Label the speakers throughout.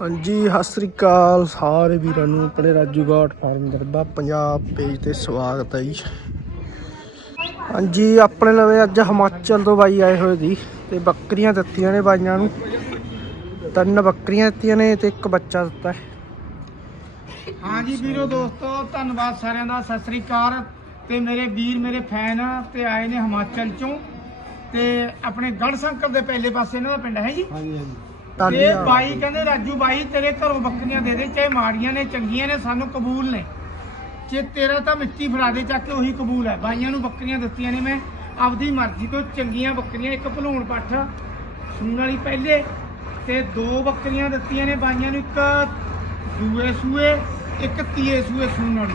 Speaker 1: ਹਾਂਜੀ ਸਤਿ ਸ੍ਰੀ ਅਕਾਲ ਸਾਰੇ ਵੀਰਾਂ ਨੂੰ ਆਪਣੇ ਰਾਜੂ ਗਾਟ ਫਾਰਮ ਦਰਬਾ ਪੰਜਾਬ ਪੇਜ ਤੇ ਸਵਾਗਤ ਹੈ ਜੀ। ਹਾਂਜੀ ਆਪਣੇ ਲਵੇ ਅੱਜ ਹਿਮਾਚਲ ਤੋਂ ਬਾਈ ਆਏ ਹੋਏ ਦੀ ਤੇ ਬੱਕਰੀਆਂ ਦਿੱਤੀਆਂ ਨੇ ਬਾਈਆਂ ਨੂੰ। ਤਿੰਨ ਬੱਕਰੀਆਂ ਦਿੱਤੀਆਂ ਨੇ ਤੇ ਇੱਕ ਬੱਚਾ ਦਿੱਤਾ ਹੈ।
Speaker 2: ਹਾਂਜੀ ਵੀਰੋ ਦੋਸਤੋ ਧੰਨਵਾਦ ਸਾਰਿਆਂ ਦਾ ਸਤਿ ਸ੍ਰੀ ਅਕਾਲ। ਤੇ ਮੇਰੇ ਵੀਰ ਮੇਰੇ ਫੈਨ ਤੇ ਆਏ ਨੇ ਹਿਮਾਚਲ ਚੋਂ। ਤੇ ਆਪਣੇ ਗੜ ਸੰਕਰ ਦੇ ਪਹਿਲੇ ਪਾਸੇ ਇਹਨਾਂ ਦਾ ਪਿੰਡ ਹੈ ਜੀ?
Speaker 1: ਹਾਂਜੀ ਹਾਂਜੀ।
Speaker 2: ਤੇ
Speaker 1: ਟਾਲੀਆਂ
Speaker 2: ਬਾਈ ਕਹਿੰਦੇ ਰਾਜੂ ਬਾਈ ਤੇਰੇ ਘਰੋਂ ਬੱਕਰੀਆਂ ਦੇ ਦੇ ਚਾਹੇ ਮਾੜੀਆਂ ਨੇ ਚੰਗੀਆਂ ਨੇ ਸਾਨੂੰ ਕਬੂਲ ਨੇ। ਜੇ ਤੇਰਾ ਤਾਂ ਮਿੱਟੀ ਫੜਾ ਦੇ ਚੱਕ ਕੇ ਉਹੀ ਕਬੂਲ ਹੈ। ਬਾਈਆਂ ਨੂੰ ਬੱਕਰੀਆਂ ਦਿੱਤੀਆਂ ਨੇ ਮੈਂ ਆਪਦੀ ਮਰਜ਼ੀ ਤੋਂ ਚੰਗੀਆਂ ਬੱਕਰੀਆਂ ਇੱਕ ਭਲੂਣ ਪੱਠ ਸੂਣ ਵਾਲੀ ਪਹਿਲੇ ਤੇ ਦੋ ਬੱਕਰੀਆਂ ਦਿੱਤੀਆਂ ਨੇ ਬਾਈਆਂ ਨੂੰ ਇੱਕ ਦੂਏ ਸੂਏ ਇੱਕ ਤੀਏ ਸੂਏ ਸੂਣ ਵਾਲੀ।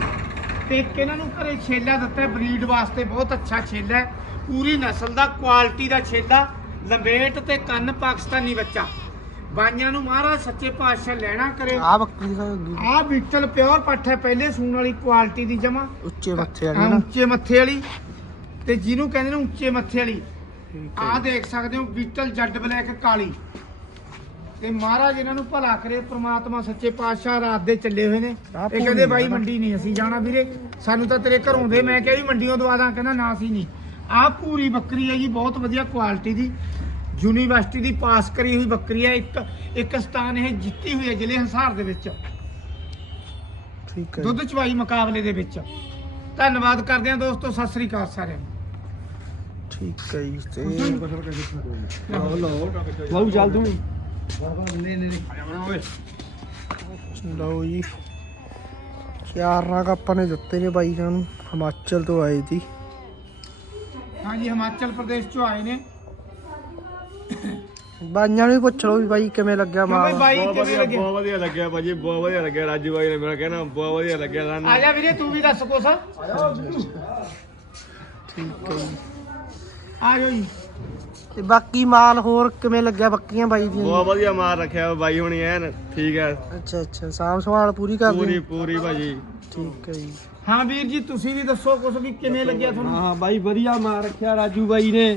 Speaker 2: ਤੇ ਇੱਕ ਇਹਨਾਂ ਨੂੰ ਘਰੇ ਛੇਲਾ ਦਿੱਤਾ ਬਰੀਡ ਵਾਸਤੇ ਬਹੁਤ ਅੱਛਾ ਛੇਲਾ ਹੈ। ਪੂਰੀ ਨਸਲ ਦਾ ਕੁਆਲਿਟੀ ਦਾ ਛੇਲਾ ਲੰਬੇਟ ਤੇ ਕੰਨ ਪਾਕਿਸਤਾਨੀ ਬੱਚਾ। ਬਾਈਆਂ ਨੂੰ ਮਹਾਰਾਜ ਸੱਚੇ ਪਾਤਸ਼ਾਹ ਲੈਣਾ ਕਰੇ।
Speaker 1: ਆ ਬੱਕਰੀ ਦਾ
Speaker 2: ਆ ਬੀਟਲ ਪਿਓਰ ਪੱਠ ਪਹਿਲੇ ਸੂਣ ਵਾਲੀ ਕੁਆਲਿਟੀ ਦੀ ਜਮਾ।
Speaker 1: ਉੱਚੇ ਮੱਥੇ ਵਾਲੀ
Speaker 2: ਆ
Speaker 1: ਨਾ।
Speaker 2: ਉੱਚੇ ਮੱਥੇ ਵਾਲੀ। ਤੇ ਜਿਹਨੂੰ ਕਹਿੰਦੇ ਨੇ ਉੱਚੇ ਮੱਥੇ ਵਾਲੀ। ਆ ਦੇਖ ਸਕਦੇ ਹੋ ਬੀਟਲ ਜੱਡ ਬਲੈਕ ਕਾਲੀ। ਤੇ ਮਹਾਰਾਜ ਇਹਨਾਂ ਨੂੰ ਭਲਾ ਕਰੇ ਪ੍ਰਮਾਤਮਾ ਸੱਚੇ ਪਾਤਸ਼ਾਹ ਰਾਤ ਦੇ ਚੱਲੇ ਹੋਏ ਨੇ। ਇਹ ਕਹਿੰਦੇ ਬਾਈ ਮੰਡੀ ਨਹੀਂ ਅਸੀਂ ਜਾਣਾ ਵੀਰੇ। ਸਾਨੂੰ ਤਾਂ ਤੇਰੇ ਘਰੋਂ ਦੇ। ਮੈਂ ਕਿਹਾ ਵੀ ਮੰਡੀੋਂ ਦਵਾ ਦਾਂ ਕਹਿੰਦਾ ਨਾ ਅਸੀਂ ਨਹੀਂ। ਆਹ ਪੂਰੀ ਬੱਕਰੀ ਹੈ ਜੀ ਬਹੁਤ ਵਧੀਆ ਕੁਆਲਿਟੀ ਦੀ। ਯੂਨੀਵਰਸਿਟੀ ਦੀ ਪਾਸ ਕਰੀ ਹੋਈ ਬੱਕਰੀ ਹੈ ਇੱਕ ਇੱਕ ਸਥਾਨ ਇਹ ਜਿੱਤੀ ਹੋਈ ਹੈ ਜ਼ਿਲ੍ਹੇ ਹਿਸਾਰ ਦੇ ਵਿੱਚ।
Speaker 1: ਠੀਕ ਹੈ
Speaker 2: ਦੁੱਧ ਚਵਾਈ ਮੁਕਾਬਲੇ ਦੇ ਵਿੱਚ। ਧੰਨਵਾਦ ਕਰਦੇ ਹਾਂ ਦੋਸਤੋ ਸਤਿ ਸ੍ਰੀ ਅਕਾਲ ਸਾਰਿਆਂ ਨੂੰ।
Speaker 1: ਠੀਕ ਹੈ ਜੀ ਤੇ
Speaker 2: ਬਹੁ ਚੱਲ ਤੂੰ
Speaker 1: ਲਓ। ਜੀ। ਚਾਰ ਨਾਗ ਆਪਾਂ ਨੇ ਦਿੱਤੇ ਨੇ ਬਾਈ ਇਹਨਾਂ ਨੂੰ ਹਿਮਾਚਲ ਤੋਂ ਆਏ ਸੀ
Speaker 2: ਹਾਂਜੀ ਹਿਮਾਚਲ ਪ੍ਰਦੇਸ਼ ਚੋਂ ਆਏ ਨੇ।
Speaker 1: ਬਾਈਆਂ ਨੂੰ ਵੀ ਪੁੱਛ ਲਓ ਵੀ ਬਾਈ ਕਿਵੇਂ ਲੱਗਿਆ ਮਾਲ।
Speaker 2: ਬਾਈ
Speaker 3: ਬਹੁਤ
Speaker 2: ਕਿਵੇਂ
Speaker 3: ਵਧੀਆ
Speaker 2: ਲੱਗਿਆ?
Speaker 3: ਬਹੁਤ ਵਧੀਆ ਲੱਗਿਆ ਭਾਜੀ ਬਹੁਤ ਵਧੀਆ ਲੱਗਿਆ। ਰਾਜੂ ਬਾਈ ਨੇ ਮੇਰਾ ਕਹਿਣਾ ਬਹੁਤ ਵਧੀਆ ਲੱਗਿਆ ਸਾਨੂੰ।
Speaker 2: ਆ ਜਾ ਵੀਰੇ ਤੂੰ ਵੀ ਦੱਸ ਕੋਸਾ
Speaker 1: ਠੀਕ ਹੈ ਜੀ।
Speaker 2: ਆ ਜਾਓ ਜੀ।
Speaker 1: ਤੇ ਬਾਕੀ ਮਾਲ ਹੋਰ ਕਿਵੇਂ ਲੱਗਿਆ ਬੱਕਰੀਆਂ ਬਾਈ ਦੀਆਂ?
Speaker 3: ਬਹੁਤ ਵਧੀਆ ਮਾਰ ਰੱਖਿਆ ਬਾਈ ਹੁਣੀ ਐਨ ਠੀਕ ਹੈ।
Speaker 1: ਅੱਛਾ ਅੱਛਾ ਸਾਂਭ ਸੰਭਾਲ ਪੂਰੀ ਕਰ
Speaker 3: ਪੂਰੀ ਪੂਰੀ ਭਾਜੀ।
Speaker 1: ਠੀਕ ਹੈ ਜੀ।
Speaker 2: ਹਾਂ ਵੀਰ ਜੀ ਤੁਸੀਂ ਵੀ ਦੱਸੋ ਕੁਝ ਵੀ ਕਿਵੇਂ ਲੱਗਿਆ ਤੁਹਾਨੂੰ?
Speaker 4: ਹਾਂ ਬਾਈ ਵਧੀਆ ਮਾਰ ਰੱਖਿਆ ਰਾਜੂ ਬਾਈ ਨੇ।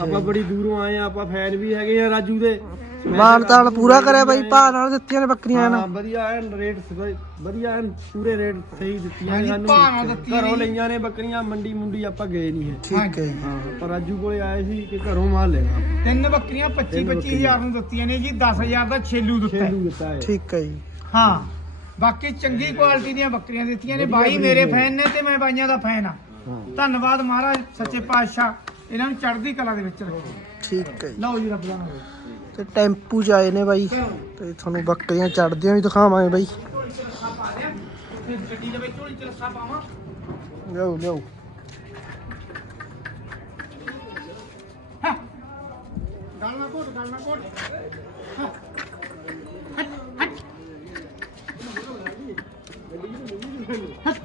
Speaker 4: ਆਪਾਂ ਬੜੀ ਦੂਰੋਂ ਆਏ ਆ ਆਪਾਂ ਫੈਨ ਵੀ ਹੈਗੇ ਆ ਰਾਜੂ ਦੇ।
Speaker 1: ਮਾਨ ਤਾਨ ਪੂਰਾ ਕਰਿਆ ਬਾਈ ਭਾ ਨਾਲ ਦਿੱਤੀਆਂ ਨੇ ਬੱਕਰੀਆਂ
Speaker 4: ਹਾਂ
Speaker 1: ਨਾ
Speaker 4: ਵਧੀਆ ਐਨ ਰੇਟ ਵਧੀਆ ਐਨ ਪੂਰੇ ਰੇਟ ਸਹੀ ਦਿੱਤੀਆਂ ਨੇ
Speaker 2: ਦਿੱਤੀਆਂ
Speaker 4: ਘਰੋਂ। ਲਈਆਂ ਨੇ ਬੱਕਰੀਆਂ ਮੰਡੀ ਮੁੰਡੀ ਆਪਾਂ ਗਏ ਨਹੀਂ ਹੈ।
Speaker 1: ਠੀਕ ਹੈ
Speaker 4: ਹਾਂ ਪਰ ਰਾਜੂ ਕੋਲੇ ਆਏ ਸੀ ਕਿ ਘਰੋਂ ਮਾਲ ਲੈਣਾ।
Speaker 2: ਤਿੰਨ ਬੱਕਰੀਆਂ 25 25000 ਨੂੰ ਦਿੱਤੀਆਂ ਨੇ ਜੀ 10000 ਦਾ ਛੇਲੂ ਦਿੱਤਾ ਹੈ।
Speaker 4: ਛੇਲੂ ਦਿੱਤਾ ਹੈ।
Speaker 1: ਠੀਕ ਹੈ ਜੀ।
Speaker 2: ਹਾਂ। ਬਾਕੀ ਚੰਗੀ ਕੁਆਲਿਟੀ ਦੀਆਂ ਬੱਕਰੀਆਂ ਦਿੱਤੀਆਂ ਨੇ। ਬਾਈ ਮੇਰੇ ਫੈਨ ਨੇ ਤੇ ਮੈਂ ਬਾਈਆਂ ਦਾ ਫੈਨ ਆ। ਧੰਨਵਾਦ ਮਹਾਰਾਜ ਸੱਚੇ ਪਾਤਸ਼ਾਹ। ਇਹਨਾਂ ਨੂੰ ਚੜ੍ਹਦੀ ਕਲਾ ਦੇ ਵਿੱਚ ਰੱਖੋ।
Speaker 1: ਠੀਕ ਹੈ ਜੀ।
Speaker 2: ਲਓ ਜੀ ਰੱਬ ਦਾ ਨਾਮ
Speaker 1: ਤੇ ਟੈਂਪੂ ਚ ਆਏ ਨੇ ਬਾਈ। ਤੇ ਤੁਹਾਨੂੰ ਬੱਕਰੀਆਂ ਚੜਦੀਆਂ ਵੀ ਦਿਖਾਵਾਂਗੇ ਬਾਈ।
Speaker 2: ਗੱਡੀ ਦੇ ਵਿੱਚ ਝੋਲੀ ਚ ਰੱਸਾ ਪਾਵਾਂ
Speaker 1: ਲਿਓ ਲਿਓ
Speaker 2: ਹਾਂ। ਗੱਲ ਨਾ ਘੋਟ ਗੱਲ ਨਾ ਘੋਟ ਹਾਂ। ਹਟ, ਹਟ। ਹਟ।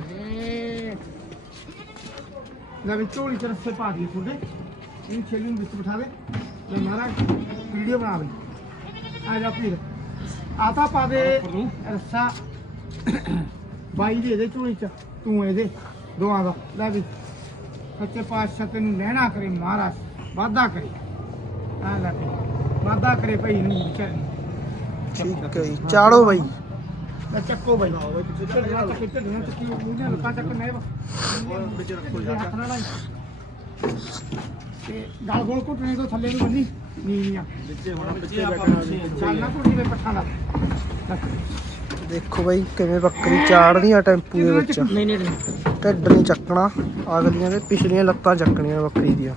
Speaker 2: ਝੋਲੀ ਚ ਰੱਸੇ ਪਾ ਦਈਏ ਤੁਹਾਡੇ। ਇਹਨੂੰ ਛੇਲੀ ਨੂੰ ਵਿੱਚ ਬਿਠਾ ਦੇ ਲੈ ਮਹਾਰਾਜ ਵੀਡੀਓ ਬਣਾ ਬਈ। ਆ ਜਾ ਪੀਰ ਆ ਤਾਂ ਪਾ ਦੇ। ਰੱਸਾ। ਬਾਈ ਦੇ ਦੇ ਝੋਲੀ ਚ ਤੂੰ ਇਹਦੇ ਦੋਆਂ ਦਾ। ਲੈ ਵੀ। ਸੱਚੇ ਪਾਤਸ਼ਾਹ ਤੈਨੂੰ ਲੈਣਾ ਕਰੇ ਮਹਾਰਾਜ ਵਾਦਾ ਕਰੇ। ਆ ਲੈ ਵਾਦਾ ਕਰੇ ਭਈ ਨੂੰ।
Speaker 1: ਠੀਕ ਹੈ ਚਾੜੋ ਬਾਈ।
Speaker 2: ਲੈ ਚੱਕੋ ਬਾਈ। ਢੱਡੀਆਂ ਚੱਕ ਢੱਡੀਆਂ ਚੱਕੀ ਮੂੰਹਾਂ ਲੋਕਾਂ ਚੱਕ ਮੈਂ ਵਿੱਚ ਰੱਖੋ ਜਾ ਹੱਥ ਨਾਲ ਲਾਈ। ਤੇ ਗਲ ਗੋਲ ਘੁੱਟਣੇ ਤੋਂ ਥੱਲੇ ਨੂੰ ਬੰਨੀ ਨੀਵੀਆਂ।
Speaker 4: ਵਿੱਚੇ ਹੁਣ ਪਿੱਛੇ ਬੈਠਣਾ
Speaker 2: ਚੱਲ। ਨਾ ਘੁੱਟੀ ਵੇ ਪੱਠਾ ਦਾ
Speaker 1: ਦੇਖੋ ਬਾਈ ਕਿਵੇਂ ਬੱਕਰੀ ਚਾੜਨੀ ਆ ਟੈਂਪੂ ਦੇ ਵਿੱਚ।
Speaker 2: ਨਹੀਂ ਨਹੀਂ ਨਹੀਂ।
Speaker 1: ਢਿੱਡ ਨਹੀਂ ਚੱਕਣਾ ਅਗਲੀਆਂ ਦੇ ਪਿਛਲੀਆਂ ਲੱਤਾਂ ਚੱਕਣੀਆਂ ਬੱਕਰੀ ਦੀਆਂ।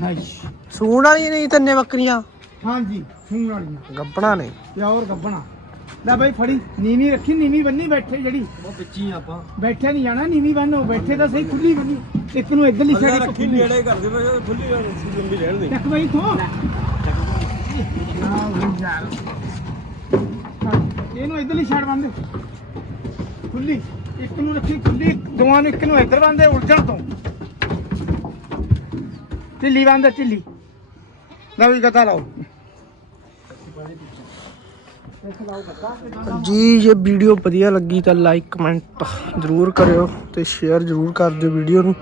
Speaker 2: ਨਾਈਸ
Speaker 1: ਸੂਣ ਵਾਲੀ ਨਹੀਂ ਤਿੰਨੇ ਬੱਕਰੀਆਂ?
Speaker 2: ਹਾਂਜੀ ਫੂਨ ਵਾਲੀਆਂ।
Speaker 1: ਗੱਬਣਾ ਨੇ।
Speaker 2: ਪਿਓਰ ਗੱਬਣਾ। ਲੈ ਬਾਈ ਫੜੀ ਨੀਵੀਂ ਰੱਖੀ ਨੀਵੀਂ ਬੰਨੀ ਬੈਠੇ ਜਿਹੜੀ।
Speaker 4: ਉਹ ਪਿੱਛੇ ਆਪਾਂ।
Speaker 2: ਬੈਠੇ ਨਹੀਂ ਜਾਣਾ ਨੀਵੀਂ ਬੰਨੋ ਬੈਠੇ ਤਾਂ ਸਹੀ ਖੁੱਲੀ ਬੰਨੀ। ਇੱਕ ਨੂੰ ਇੱਧਰ ਲਿਖਿਆ ਇੱਕ ਖੁੱਲੀ
Speaker 4: ਨੇੜੇ ਕਰਦੇ ਪਏ ਖੁੱਲੀ ਲੰਬੀ ਰਹਿਣ ਦੇ।
Speaker 2: ਚੱਕ ਬਾਈ ਤੋਂ ਇਹਨੂੰ ਇੱਧਰ ਲਈ ਛੱਡ ਬੰਦੇ ਖੁੱਲੀ ਇੱਕ ਨੂੰ ਰੱਖੀ ਖੁੱਲੀ ਦੋਵਾਂ ਨੂੰ ਇੱਕ ਨੂੰ ਇੱਧਰ ਬੰਦੇ ਉਲਝਣ ਤੋਂ। ਢਿੱਲੀ ਬੰਦੇ ਢਿੱਲੀ। ਲਓ ਵੀ ਗਤਾ ਲਾਓ।
Speaker 1: ਜੀ, ਜੇ ਵੀਡੀਓ ਵਧੀਆ ਲੱਗੀ ਤਾਂ ਲਾਈਕ ਕਮੈਂਟ ਜ਼ਰੂਰ ਕਰਿਓ ਤੇ ਸ਼ੇਅਰ ਜ਼ਰੂਰ ਕਰ ਦਿਓ ਵੀਡੀਓ ਨੂੰ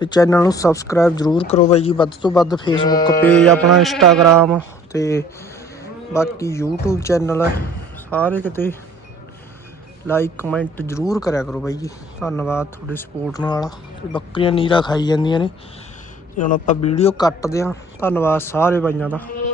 Speaker 1: ਤੇ ਚੈਨਲ ਨੂੰ ਸਬਸਕ੍ਰਾਈਬ ਜ਼ਰੂਰ ਕਰੋ ਬਾਈ ਜੀ। ਵੱਧ ਤੋਂ ਵੱਧ ਫੇਸਬੁੱਕ ਪੇਜ ਆਪਣਾ ਇੰਸਟਾਗ੍ਰam ਤੇ ਬਾਕੀ YouTube ਚੈਨਲ ਹੈ ਸਾਰੇ ਕਿਤੇ ਲਾਈਕ ਕਮੈਂਟ ਜਰੂਰ ਕਰਿਆ ਕਰੋ ਬਾਈ ਜੀ। ਧੰਨਵਾਦ ਤੁਹਾਡੀ ਸਪੋਰਟ ਨਾਲ। ਤੇ ਬੱਕਰੀਆਂ ਨੀਰਾ ਖਾਈ ਜਾਂਦੀਆਂ ਨੇ। ਤੇ ਹੁਣ ਆਪਾਂ ਵੀਡੀਓ ਕੱਟਦੇ ਹਾਂ। ਧੰਨਵਾਦ ਸਾਰੇ ਬਾਈਆਂ ਦਾ।